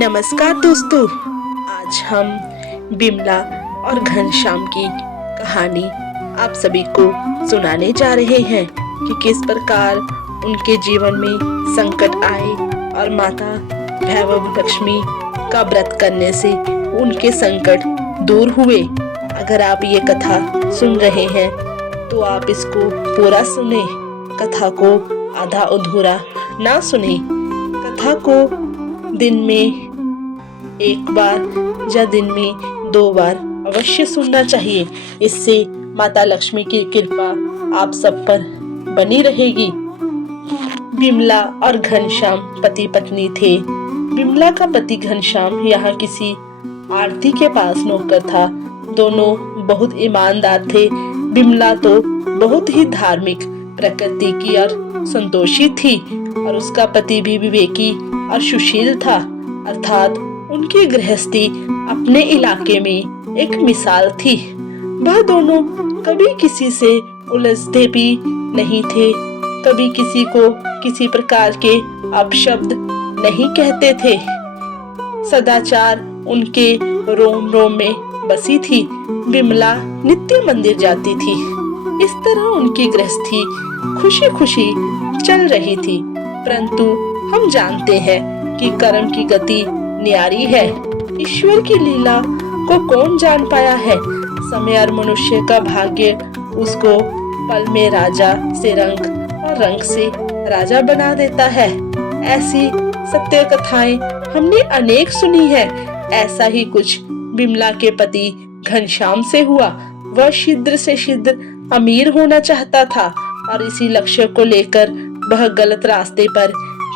नमस्कार दोस्तों, आज हम बिमला और घनश्याम की कहानी आप सभी को सुनाने जा रहे हैं कि किस प्रकार उनके जीवन में संकट आए और माता भैरव लक्ष्मी का व्रत करने से उनके संकट दूर हुए। अगर आप ये कथा सुन रहे हैं तो आप इसको पूरा सुने, कथा को आधा अधूरा ना सुने। कथा को दिन में एक बार या दिन में 2 बार अवश्य सुनना चाहिए। इससे माता लक्ष्मी की कृपा आप सब पर बनी रहेगी। बिमला और घनश्याम पति पत्नी थे। बिमला का पति घनश्याम यहाँ किसी आरती के पास नौकर था। दोनों बहुत ईमानदार थे। बिमला तो बहुत ही धार्मिक प्रकृति की और संतोषी थी और उसका पति भी विवेकी और सुशील था, अर्थात उनकी गृहस्थी अपने इलाके में एक मिसाल थी। वह दोनों कभी किसी से उलझते भी नहीं थे, कभी किसी को किसी प्रकार के अपशब्द नहीं कहते थे। सदाचार उनके रोम रोम में बसी थी। बिमला नित्य मंदिर जाती थी। इस तरह उनकी गृहस्थी खुशी खुशी चल रही थी। परंतु हम जानते हैं कि कर्म की गति न्यारी है। ईश्वर की लीला को कौन जान पाया है। समय और मनुष्य का भाग्य उसको पल में राजा से रंक और रंक से राजा बना देता है। ऐसी सत्य कथाएं हमने अनेक सुनी है। ऐसा ही कुछ बिमला के पति घनश्याम से हुआ। वह शीघ्र से शीघ्र अमीर होना चाहता था और इसी लक्ष्य को लेकर वह गलत रास्ते पर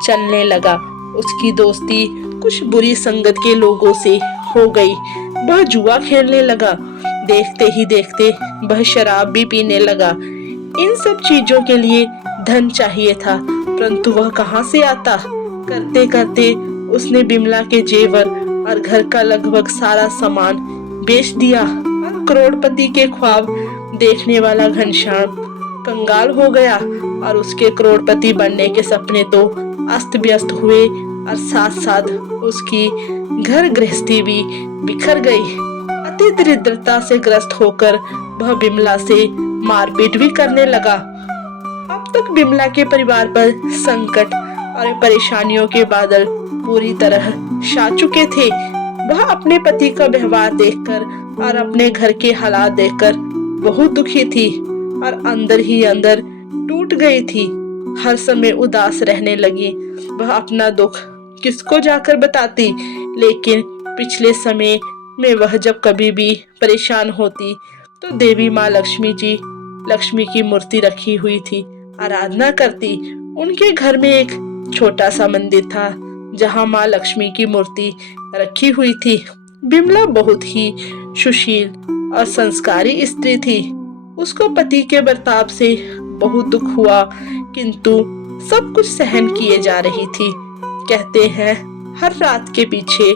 चलने लगा। उसकी दोस्ती कुछ बुरी संगत के लोगों से हो गई। वह जुआ खेलने लगा। देखते ही देखते वह शराब भी पीने लगा। इन सब चीजों के लिए धन चाहिए था, परंतु वह कहां से आता। करते करते उसने बिमला के जेवर और घर का लगभग सारा सामान बेच दिया और करोड़पति के ख्वाब देखने वाला घनश्याम कंगाल हो गया और उसके करोड़पति बनने के सपने तो अस्त व्यस्त हुए और साथ साथ उसकी घर गृहस्थी भी बिखर गई। अति दरिद्रता से ग्रस्त होकर वह बिमला से मारपीट भी करने लगा। अब तक बिमला के परिवार पर संकट और परेशानियों के बादल पूरी तरह छा चुके थे। वह अपने पति का व्यवहार देखकर और अपने घर के हालात देखकर बहुत दुखी थी और अंदर ही अंदर टूट गई थी। हर समय उदास रहने लगी। वह अपना दुख किसको जाकर बताती, लेकिन पिछले समय में वह जब कभी भी परेशान होती तो देवी माँ लक्ष्मी की मूर्ति रखी हुई थी, आराधना करती। उनके घर में एक छोटा सा मंदिर था जहाँ माँ लक्ष्मी की मूर्ति रखी हुई थी। बिमला बहुत ही सुशील और संस्कारी स्त्री थी। उसको पति के बर्ताव से बहुत दुख हुआ, किंतु सब कुछ सहन किए जा रही थी। कहते हैं हर रात के पीछे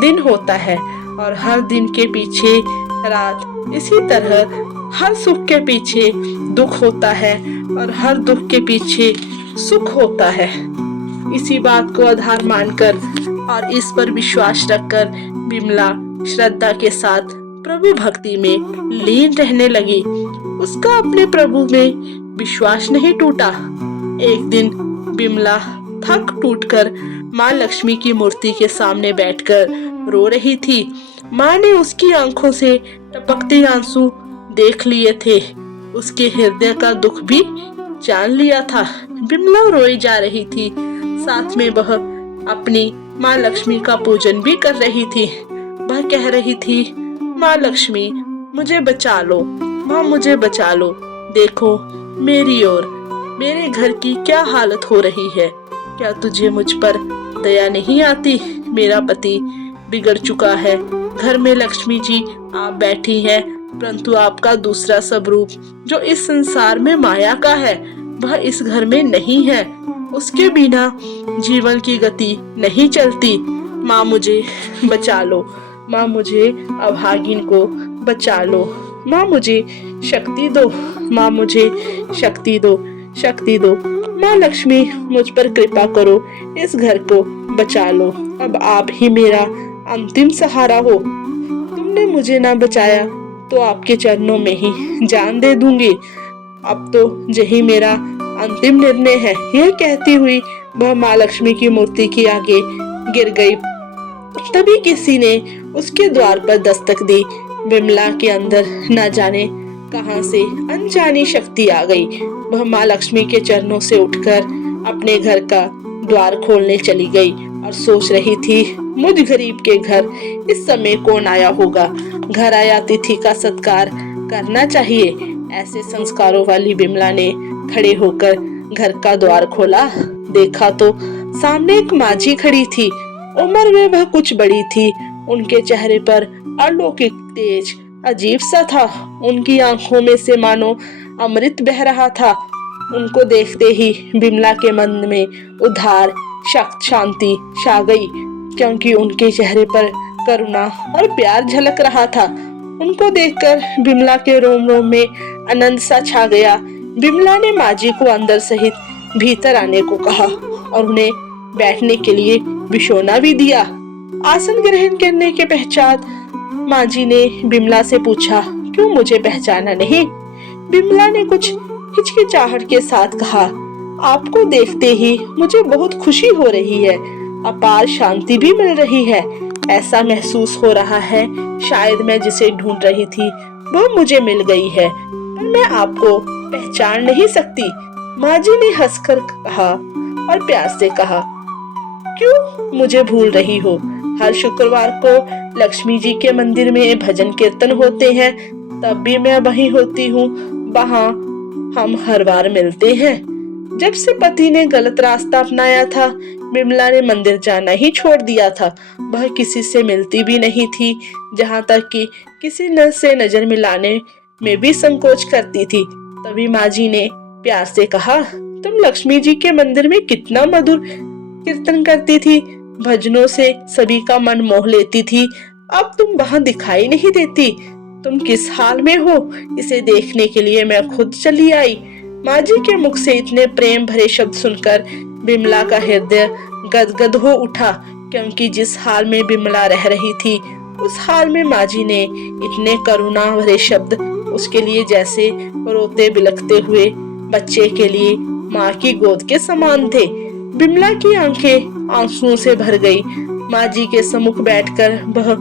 दिन होता है और हर दिन के पीछे रात। इसी तरह हर सुख के पीछे दुख होता है और हर दुख के पीछे सुख होता है। इसी बात को आधार मानकर और इस पर विश्वास रखकर बिमला श्रद्धा के साथ प्रभु भक्ति में लीन रहने लगी। उसका अपने प्रभु में विश्वास नहीं टूटा। एक दिन बिमला थक टूटकर माँ लक्ष्मी की मूर्ति के सामने बैठकर रो रही थी। माँ ने उसकी आंखों से टपकते आंसू देख लिए थे। उसके हृदय का दुख भी जान लिया था। बिमला रोई जा रही थी, साथ में वह अपनी माँ लक्ष्मी का पूजन भी कर रही थी। वह कह रही थी, माँ लक्ष्मी मुझे बचा लो, माँ मुझे बचा लो। देखो मेरी ओर, मेरे घर की क्या हालत हो रही है। क्या तुझे मुझ पर दया नहीं आती। मेरा पति बिगड़ चुका है। घर में लक्ष्मी जी आप बैठी हैं, परंतु आपका दूसरा स्वरूप जो इस संसार में माया का है वह इस घर में नहीं है। उसके बिना जीवन की गति नहीं चलती। माँ मुझे बचा लो, माँ मुझे अभागिन को बचा लो। माँ मुझे शक्ति दो, माँ मुझे शक्ति दो, शक्ति दो। माँ लक्ष्मी मुझ पर कृपा करो, इस घर को बचा लो। अब आप ही मेरा अंतिम सहारा हो। तुमने मुझे ना बचाया तो आपके चरणों में ही जान दे दूंगी। अब तो यही मेरा अंतिम निर्णय है। यह कहती हुई वह माँ लक्ष्मी की मूर्ति के आगे गिर गई। तभी किसी ने उसके द्वार पर दस्तक दी। विमला के अंदर न जाने कहां से अनजानी शक्ति आ गई। वह माँ लक्ष्मी के चरणों से उठकर अपने घर का द्वार खोलने चली गई और सोच रही थी, मुझ गरीब के घर इस समय कौन आया होगा। घर आया अतिथि का सत्कार करना चाहिए। ऐसे संस्कारों वाली विमला ने खड़े होकर घर का द्वार खोला। देखा तो सामने एक माझी खड़ी थी। उम्र में वह कुछ बड़ी थी। उनके चेहरे पर अलौकिक तेज अजीब सा था। उनकी आंखों में से मानो अमृत बह रहा था। उनको देखते ही विमला के मन में उद्धार शांति छा गई, क्योंकि उनके चेहरे पर करुणा और प्यार झलक रहा था। उनको देखकर विमला के रोम रोम में आनंद सा छा गया। विमला ने माजी को अंदर सहित भीतर आने को कहा और उन्हें बैठने के लिए बिछौना भी दिया। आसन ग्रहण करने के पश्चात माजी ने विमला से पूछा, क्यों मुझे पहचाना नहीं? विमला ने कुछ हिचकिचाहट के साथ कहा, आपको देखते ही मुझे बहुत खुशी हो रही है, अपार शांति भी मिल रही है। ऐसा महसूस हो रहा है शायद मैं जिसे ढूंढ रही थी वह मुझे मिल गई है, पर मैं आपको पहचान नहीं सकती। माजी ने हंसकर कहा और प्यार से कहा, क्यों मुझे भूल रही हो? हर शुक्रवार को लक्ष्मी जी के मंदिर में भजन कीर्तन होते हैं, तब भी मैं वहीं होती हूँ। वहाँ हम हर बार मिलते हैं। जब से पति ने गलत रास्ता अपनाया था, विमला ने मंदिर जाना ही छोड़ दिया था। वह किसी से मिलती भी नहीं थी, जहाँ तक कि किसी से नजर मिलाने में भी संकोच करती थी। तभी माजी ने प्यार से कहा, तुम लक्ष्मी जी के मंदिर में कितना मधुर कीर्तन करती थी, भजनों से सभी का मन मोह लेती थी। अब तुम वहां दिखाई नहीं देती। तुम किस हाल में हो, इसे देखने के लिए मैं खुद चली आई। माजी के मुख से इतने प्रेम भरे शब्द सुनकर विमला का हृदय गदगद हो उठा, क्योंकि जिस हाल में विमला रह रही थी उस हाल में माजी ने इतने करुणा भरे शब्द उसके लिए जैसे रोते बिलखते हुए बच्चे के लिए माँ की गोद के समान थे। विमला की आंखें आंसुओं से भर गई। माजी के सम्मुख बैठकर वह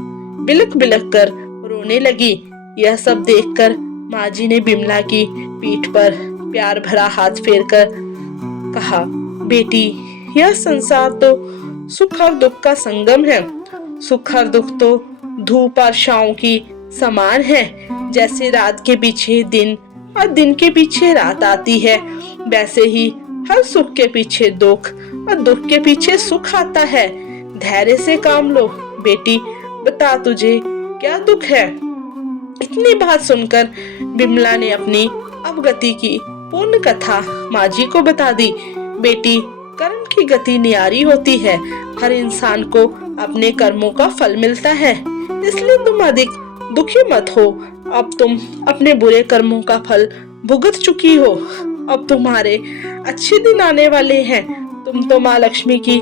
बिलख बिलख कर रोने लगी। यह सब देखकर माजी ने विमला की पीठ पर प्यार भरा हाथ फेरकर कहा, बेटी, यह संसार तो सुख और दुख का संगम है। सुख और दुख तो धूप और छांव की समान है। जैसे रात के पीछे दिन और दिन के पीछे रात आती है, वैसे ही हर सुख के पीछे दुख और दुख के पीछे सुख आता है। धैर्य से काम लो बेटी, बता तुझे क्या दुख है? इतनी बात सुनकर विमला ने अपनी अवगति की पूर्ण कथा माजी को बता दी। बेटी, कर्म की गति न्यारी होती है। हर इंसान को अपने कर्मों का फल मिलता है, इसलिए तुम अधिक दुखी मत हो। अब तुम अपने बुरे कर्मों का फल भुगत चुकी हो। अब तुम्हारे अच्छे दिन आने वाले हैं। तुम तो माँ लक्ष्मी की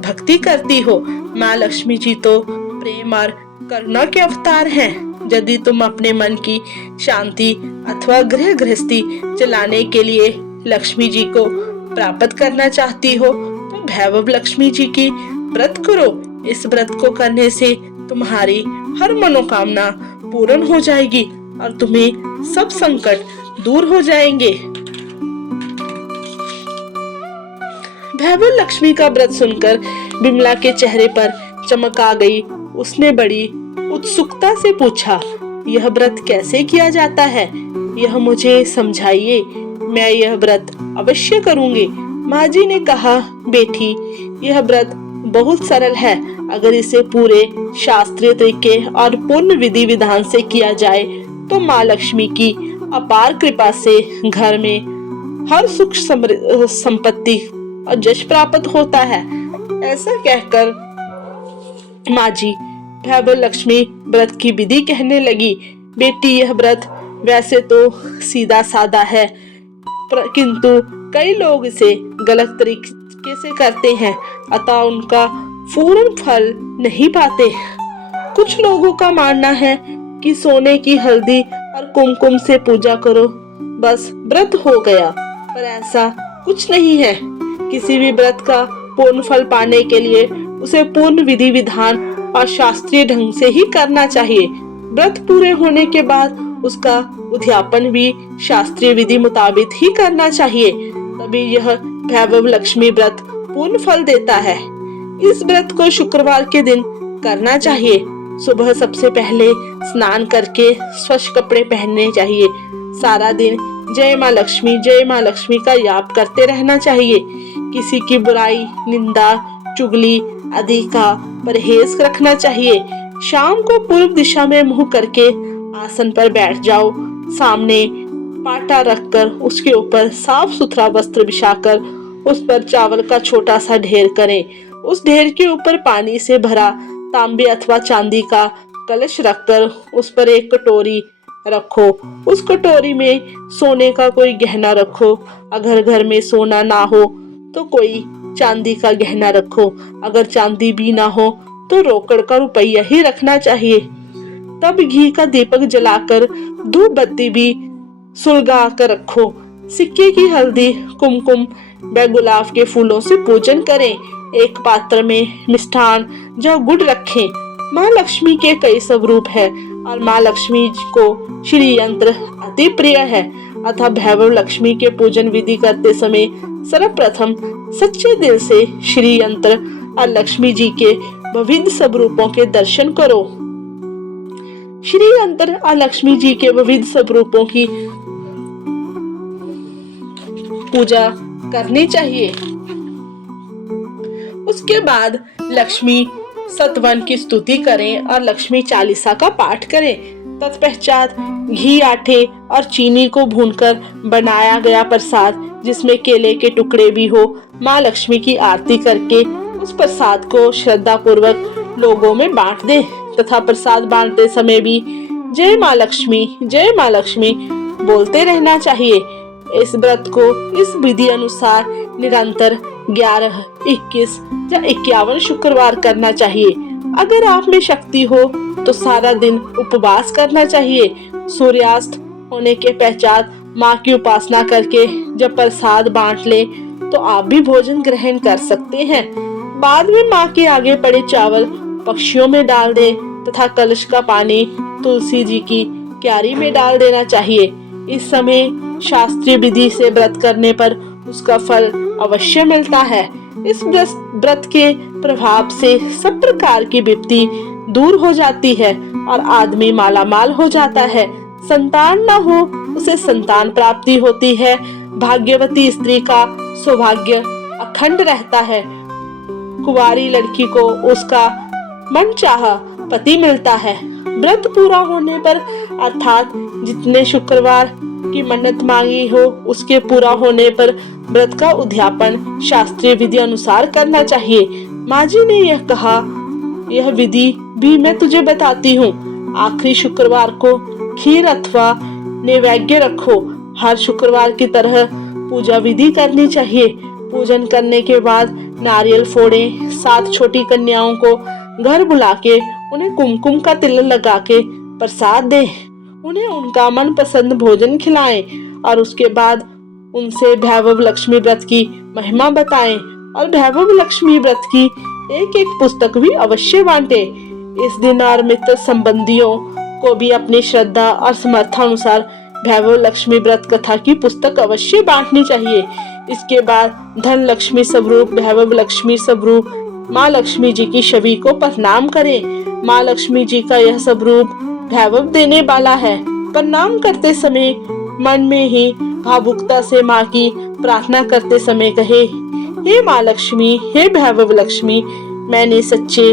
भक्ति करती हो। माँ लक्ष्मी जी तो प्रेम और करुणा के अवतार हैं। यदि तुम अपने मन की शांति अथवा गृह गृहस्थी चलाने के लिए लक्ष्मी जी को प्राप्त करना चाहती हो तो भैरव लक्ष्मी जी की व्रत करो। इस व्रत को करने से तुम्हारी हर मनोकामना पूर्ण हो जाएगी और तुम्हें सब संकट दूर हो जाएंगे। भैरव लक्ष्मी का व्रत सुनकर विमला के चेहरे पर चमक आ गई। उसने बड़ी उत्सुकता से पूछा, यह व्रत कैसे किया जाता है? यह मुझे समझाइए, मैं यह व्रत अवश्य करूंगी। माजी ने कहा, बेटी, यह व्रत बहुत सरल है। अगर इसे पूरे शास्त्रीय तरीके और पूर्ण विधि विधान से किया जाए तो माँ लक्ष्मी की अपार कृपा से घर में हर सुख संपत्ति और यश प्राप्त होता है। ऐसा कहकर माजी भैरव लक्ष्मी व्रत की विधि कहने लगी। बेटी, यह व्रत वैसे तो सीधा साधा है, किंतु कई लोग इसे गलत तरीके से करते हैं, अतः उनका पूर्ण फल नहीं पाते। कुछ लोगों का मानना है कि सोने की हल्दी और कुमकुम से पूजा करो, बस व्रत हो गया, पर ऐसा कुछ नहीं है। किसी भी व्रत का पूर्ण फल पाने के लिए उसे पूर्ण विधि विधान और शास्त्रीय ढंग से ही करना चाहिए। व्रत पूरे होने के बाद उसका उद्यापन भी शास्त्रीय विधि मुताबिक ही करना चाहिए, तभी यह वैभव लक्ष्मी व्रत पूर्ण फल देता है। इस व्रत को शुक्रवार के दिन करना चाहिए। सुबह सबसे पहले स्नान करके स्वच्छ कपड़े पहनने चाहिए। सारा दिन जय माँ लक्ष्मी का जाप करते रहना चाहिए। किसी की बुराई, निंदा, चुगली आदि का परहेज रखना चाहिए। शाम को पूर्व दिशा में मुंह करके आसन पर बैठ जाओ। सामने पाटा रखकर उसके ऊपर साफ सुथरा वस्त्र बिछाकर उस पर चावल का छोटा सा ढेर करें। उस ढेर के ऊपर पानी से भरा तांबे अथवा चांदी का कलश रखकर उस पर एक कटोरी रखो। उस कटोरी में सोने का कोई गहना रखो। अगर घर में सोना ना हो तो कोई चांदी का गहना रखो। अगर चांदी भी ना हो तो रोकड़ का रुपया ही रखना चाहिए। तब घी का दीपक जलाकर धूप बत्ती भी सुलगा कर रखो। सिक्के की हल्दी, कुमकुम व गुलाब के फूलों से पूजन करें। एक पात्र में मिष्ठान या गुड़ रखें। माँ लक्ष्मी के कई स्वरूप है और माँ लक्ष्मी को श्री यंत्र अति प्रिय है, अतः वैभव लक्ष्मी के पूजन विधि करते समय सर्वप्रथम सच्चे दिल से श्री यंत्र और लक्ष्मी जी के विविध स्वरूपों के दर्शन करो। श्री यंत्र और लक्ष्मी जी के विविध स्वरूपों की पूजा करनी चाहिए। उसके बाद लक्ष्मी सतवन की स्तुति करें और लक्ष्मी चालीसा का पाठ करें। तत्पश्चात घी, आटे और चीनी को भूनकर बनाया गया प्रसाद, जिसमें केले के टुकड़े भी हो, माँ लक्ष्मी की आरती करके उस प्रसाद को श्रद्धा पूर्वक लोगों में बांट दें तथा प्रसाद बांटते समय भी जय माँ लक्ष्मी बोलते रहना चाहिए। इस व्रत को इस विधि अनुसार निरंतर 11, 21 या 51 शुक्रवार करना चाहिए। अगर आप में शक्ति हो तो सारा दिन उपवास करना चाहिए। सूर्यास्त होने के पश्चात माँ की उपासना करके जब प्रसाद बांट ले तो आप भी भोजन ग्रहण कर सकते हैं। बाद में माँ के आगे पड़े चावल पक्षियों में डाल दे तथा कलश का पानी तुलसी जी की क्यारी में डाल देना चाहिए। इस समय शास्त्रीय विधि से व्रत करने पर उसका फल अवश्य मिलता है। इस व्रत के प्रभाव से सब प्रकार की विपत्ति दूर हो जाती है और आदमी मालामाल हो जाता है। संतान न हो उसे संतान प्राप्ति होती है। भाग्यवती स्त्री का सौभाग्य अखंड रहता है। कुंवारी लड़की को उसका मनचाहा पति मिलता है। व्रत पूरा होने पर अर्थात जितने शुक्रवार की मन्नत मांगी हो उसके पूरा होने पर व्रत का उद्यापन शास्त्रीय विधि अनुसार करना चाहिए। माँ जी ने यह कहा, यह विधि भी मैं तुझे बताती हूँ। आखिरी शुक्रवार को खीर अथवा नैवेद्य रखो। हर शुक्रवार की तरह पूजा विधि करनी चाहिए। पूजन करने के बाद नारियल फोड़ें। 7 छोटी कन्याओं को घर बुला के उन्हें कुमकुम का तिलक लगा के प्रसाद दें। उन्हें उनका मनपसंद भोजन खिलाएं और उसके बाद उनसे वैभव लक्ष्मी व्रत की महिमा बताएं और वैभव लक्ष्मी व्रत की एक पुस्तक भी अवश्य बांटें। इस दिन और मित्र संबंधियों को भी अपनी श्रद्धा और समर्थानुसार वैभव लक्ष्मी व्रत कथा की पुस्तक अवश्य बांटनी चाहिए। इसके बाद धन लक्ष्मी स्वरूप, वैभव लक्ष्मी स्वरूप माँ लक्ष्मी जी की छवि को प्रणाम करें। माँ लक्ष्मी जी का यह स्वरूप वैभव देने वाला है। प्रणाम करते समय मन में ही भावुकता से माँ की प्रार्थना करते समय कहे, हे माँ लक्ष्मी, हे वैभव लक्ष्मी, मैंने सच्चे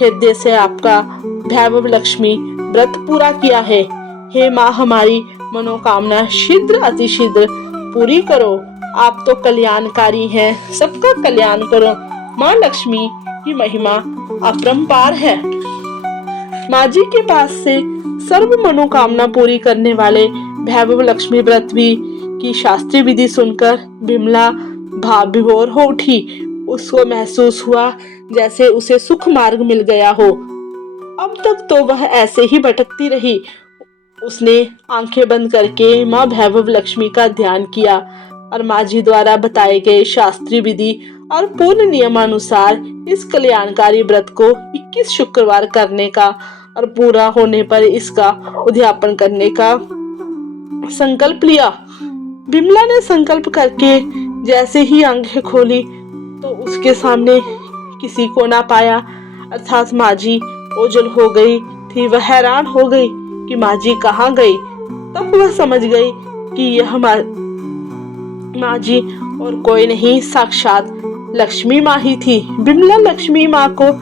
हृदय से आपका वैभव लक्ष्मी व्रत पूरा किया है। हे माँ, हमारी मनोकामना शीघ्र अतिशीघ्र पूरी करो। आप तो कल्याणकारी हैं, सबका कल्याण करो। माँ लक्ष्मी की महिमा अपरंपार है। माँ जी के पास से सर्व मनोकामना पूरी करने वाले वैभव लक्ष्मी व्रत भी की शास्त्रीय विधि सुनकर बिमला भाव विभोर हो उठी। उसको महसूस हुआ जैसे उसे सुख मार्ग मिल गया हो। अब तक तो वह ऐसे ही भटकती रही। उसने आंखें बंद करके माँ भैभव लक्ष्मी का ध्यान किया और माँ जी द्वारा बताए गए शास्त्रीय विधि और पूर्ण नियमानुसार इस कल्याणकारी व्रत को 21 शुक्रवार करने का और पूरा होने पर इसका उद्यापन करने का संकल्प लिया। बिमला ने संकल्प करके जैसे ही आंखें खोली तो उसके सामने किसी को ना पाया, अर्थात माँ जी ओझल हो गई थी। वह हैरान हो गई कि माँ जी कहाँ गई। तब वह समझ गई कि यह माँ जी और कोई नहीं, साक्षात लक्ष्मी माँ ही थी। बिमला लक्ष्मी माँ को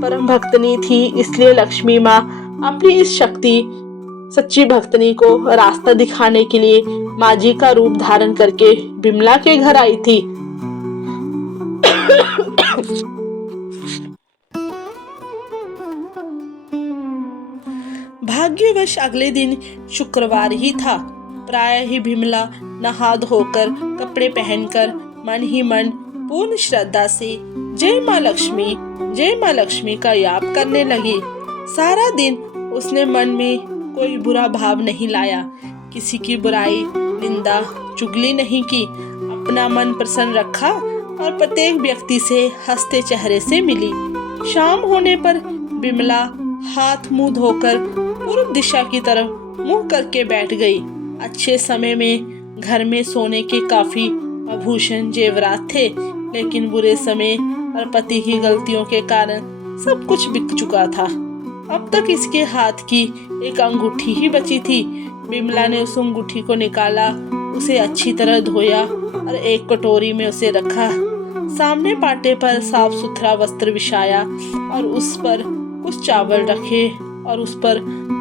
परम भक्तनी थी, इसलिए लक्ष्मी माँ अपनी इस सच्ची भक्तनी को रास्ता दिखाने के लिए माँ जी का रूप धारण करके बिमला के घर आई थी। भाग्यवश अगले दिन शुक्रवार ही था। प्रायः ही बिमला नहा धोकर कपड़े पहनकर मन ही मन पूर्ण श्रद्धा से जय माँ लक्ष्मी का याप करने लगी। सारा दिन उसने मन में कोई बुरा भाव नहीं लाया, किसी की बुराई निंदा चुगली नहीं की, अपना मन प्रसन्न रखा और प्रत्येक व्यक्ति से हंसते चेहरे से मिली। शाम होने पर बिमला हाथ मुंह धोकर पूर्व दिशा की तरफ मुंह करके बैठ गई। अच्छे समय में घर में सोने के काफी आभूषण जेवरात थे, लेकिन बुरे समय और पति की गलतियों के कारण सब कुछ बिक चुका था। अब तक इसके हाथ की एक अंगूठी ही बची थी। बिमला ने उस अंगूठी को निकाला, उसे अच्छी तरह धोया और एक कटोरी में उसे रखा। सामने पाटे पर साफ सुथरा वस्त्र बिछाया और उस पर कुछ चावल रखे और उस पर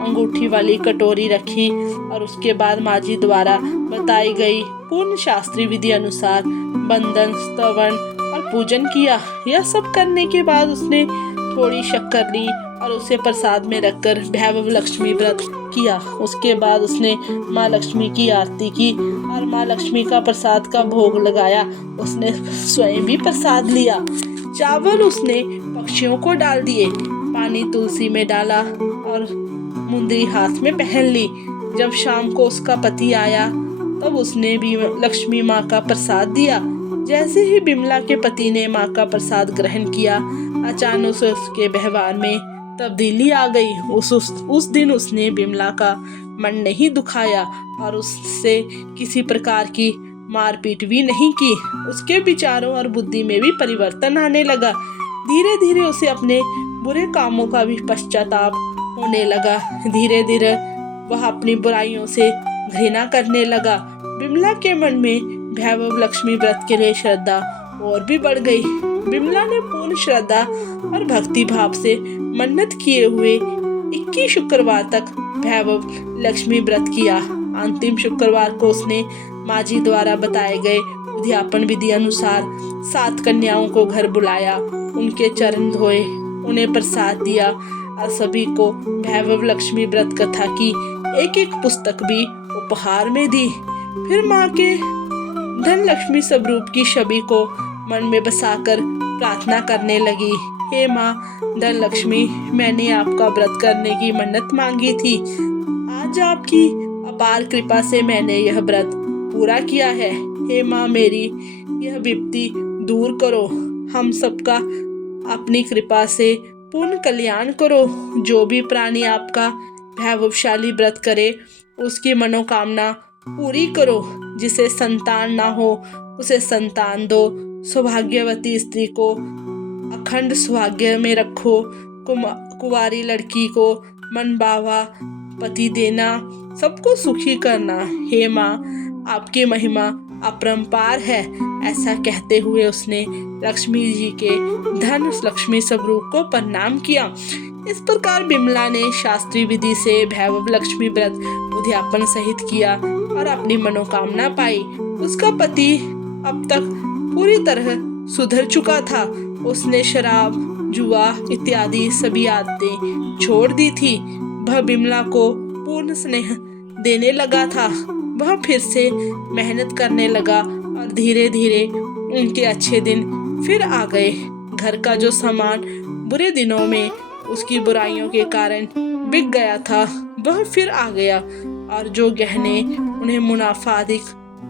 अंगूठी वाली कटोरी रखी और उसके बाद माँ जी द्वारा बताई गई पूर्ण शास्त्रीय विधि अनुसार बंधन, स्तवन और पूजन किया। यह सब करने के बाद उसने थोड़ी शक्कर ली और उसे प्रसाद में रखकर भैभव लक्ष्मी व्रत किया। उसके बाद उसने माँ लक्ष्मी की आरती की और माँ लक्ष्मी का प्रसाद का भोग लगाया। उसने स्वयं भी प्रसाद लिया। चावल उसने पक्षियों को डाल दिए, पानी तुलसी में डाला और मुंदरी हाथ में पहन ली। जब शाम को उसका पति आया तब उसने भी लक्ष्मी माँ का प्रसाद दिया। जैसे ही बिमला के पति ने माँ का प्रसाद ग्रहण किया, अचानक से उसके व्यवहार में तब्दीली आ गई। उस दिन उसने बिमला का मन नहीं दुखाया और उससे किसी प्रकार की मारपीट भी नहीं की। उसके विचारों और बुद्धि में भी परिवर्तन आने लगा। धीरे धीरे उसे अपने बुरे कामों का भी पश्चाताप होने लगा। धीरे धीरे वह अपनी बुराइयों से घृणा करने लगा। बिमला के मन में भैभव लक्ष्मी व्रत के लिए श्रद्धा और भी बढ़ गई। बिमला ने पूर्ण श्रद्धा और भक्ति भाव से मन्नत किए हुए 21 शुक्रवार तक भैभव लक्ष्मी व्रत किया। अंतिम शुक्रवार को उसने माँ जी द्वारा बताए गए उद्यापन विधि अनुसार 7 कन्याओं को घर बुलाया, उनके चरण धोए, उन्हें प्रसाद दिया और सभी को भैभव लक्ष्मी व्रत कथा की एक पुस्तक भी उपहार में दी। फिर माँ के धन लक्ष्मी स्वरूप की छवि को मन में बसाकर प्रार्थना करने लगी। हे माँ धन लक्ष्मी, मैंने आपका व्रत करने की मन्नत मांगी थी। आज आपकी अपार कृपा से मैंने यह व्रत पूरा किया है। हे माँ, मेरी यह विपत्ति दूर करो, हम सबका अपनी कृपा से पूर्ण कल्याण करो। जो भी प्राणी आपका वैभवशाली व्रत करे उसकी मनोकामना पूरी करो। जिसे संतान ना हो उसे संतान दो। सौभाग्यवती स्त्री को अखंड सौभाग्य में रखो। कुंवारी लड़की को मनभावा पति देना, सबको सुखी करना। हे माँ, आपकी महिमा अपरंपार है। ऐसा कहते हुए उसने लक्ष्मी जी के धन लक्ष्मी स्वरूप को प्रणाम किया। इस प्रकार बिमला ने शास्त्रीय विधि से भैभव लक्ष्मी व्रत उद्यापन सहित किया और अपनी मनोकामना पाई। उसका पति अब तक पूरी तरह सुधर चुका था। उसने शराब, जुआ इत्यादि सभी आदतें छोड़ दी थी। वह बिमला को पूर्ण स्नेह देने लगा था। वह फिर से मेहनत करने लगा और धीरे धीरे उनके अच्छे दिन फिर आ गए। घर का जो सामान बुरे दिनों में उसकी बुराइयों के कारण बिक गया था वह फिर आ गया, और जो गहने उन्हें मुनाफा अधिक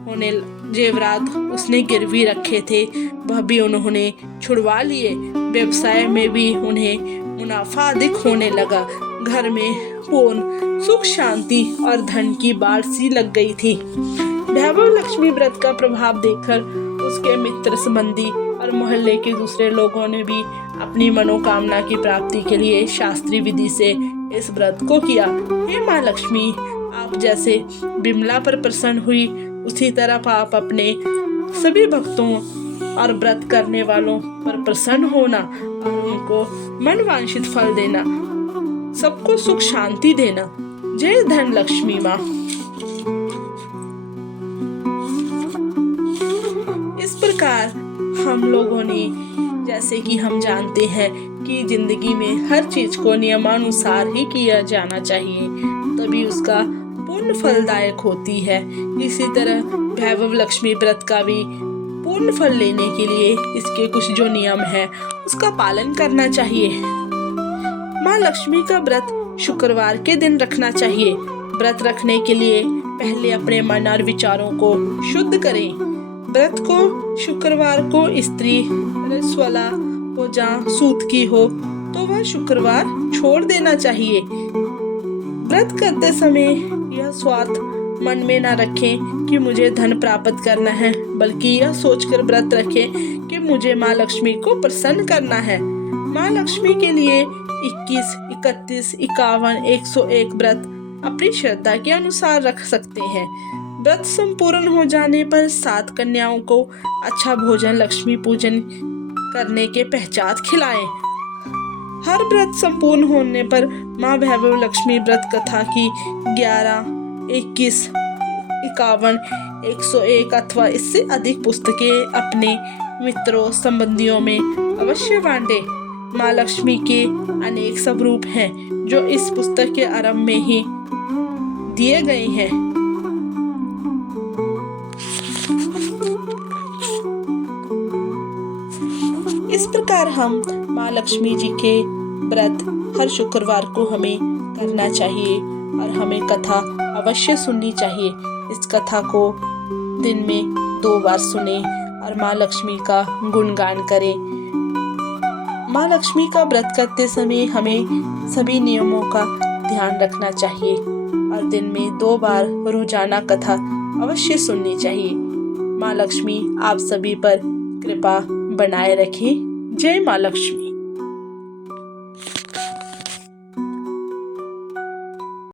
होने जेवरात उसने गिरवी रखे थे वह भी उन्होंने छुड़वा लिए। व्यवसाय में भी उन्हें मुनाफा अधिक होने लगा। घर में पूर्ण सुख शांति और धन की बाढ़ सी लग गई थी। वैभव लक्ष्मी व्रत का प्रभाव देखकर उसके मित्र संबंधी और मोहल्ले के दूसरे लोगों ने भी अपनी मनोकामना की प्राप्ति के लिए शास्त्रीय विधि से इस व्रत को किया। हे माँ लक्ष्मी, आप जैसे बिमला पर प्रसन्न हुई उसी तरह आप अपने सभी भक्तों और व्रत करने वालों पर प्रसन्न होना और उनको मनवांछित फल देना, सबको सुख शांति देना। जय धन लक्ष्मी माँ। इस प्रकार हम लोगों ने, जैसे कि हम जानते हैं कि जिंदगी में हर चीज को नियमानुसार ही किया जाना चाहिए, तभी उसका पूर्ण फलदायक होती है। इसी तरह वैभव लक्ष्मी व्रत का भी पूर्ण फल लेने के लिए इसके कुछ जो नियम है उसका पालन करना चाहिए। माँ लक्ष्मी का व्रत शुक्रवार के दिन रखना चाहिए। व्रत रखने के लिए पहले अपने मन और विचारों को शुद्ध करें। व्रत को शुक्रवार को स्त्री रजस्वला हो जा सूत की हो तो वह शुक्रवार छोड़ देना चाहिए। व्रत करते समय यह स्वार्थ मन में न रखें कि मुझे धन प्राप्त करना है, बल्कि यह सोचकर व्रत रखें कि मुझे माँ लक्ष्मी को प्रसन्न करना है। माँ लक्ष्मी के लिए 21, 31, 51, 101 व्रत अपनी श्रद्धा के अनुसार रख सकते हैं। व्रत संपूर्ण हो जाने पर 7 कन्याओं को अच्छा भोजन लक्ष्मी पूजन करने के पश्चात खिलाएं। हर व्रत संपूर्ण होने पर माँ वैभव लक्ष्मी व्रत कथा की 11, 21, 51, 101 अथवा इससे अधिक पुस्तकें अपने मित्रों संबंधियों में अवश्य बांटे। माँ लक्ष्मी के अनेक स्वरूप हैं जो इस पुस्तक के आरंभ में ही दिए गए हैं। इस प्रकार हम माँ लक्ष्मी जी के व्रत हर शुक्रवार को हमें करना चाहिए और हमें कथा अवश्य सुननी चाहिए। इस कथा को दिन में 2 बार सुने और माँ लक्ष्मी का गुणगान करें। माँ लक्ष्मी का व्रत करते समय हमें सभी नियमों का ध्यान रखना चाहिए और दिन में 2 बार रोजाना कथा अवश्य सुननी चाहिए। माँ लक्ष्मी आप सभी पर कृपा बनाए रखें। जय माँ लक्ष्मी।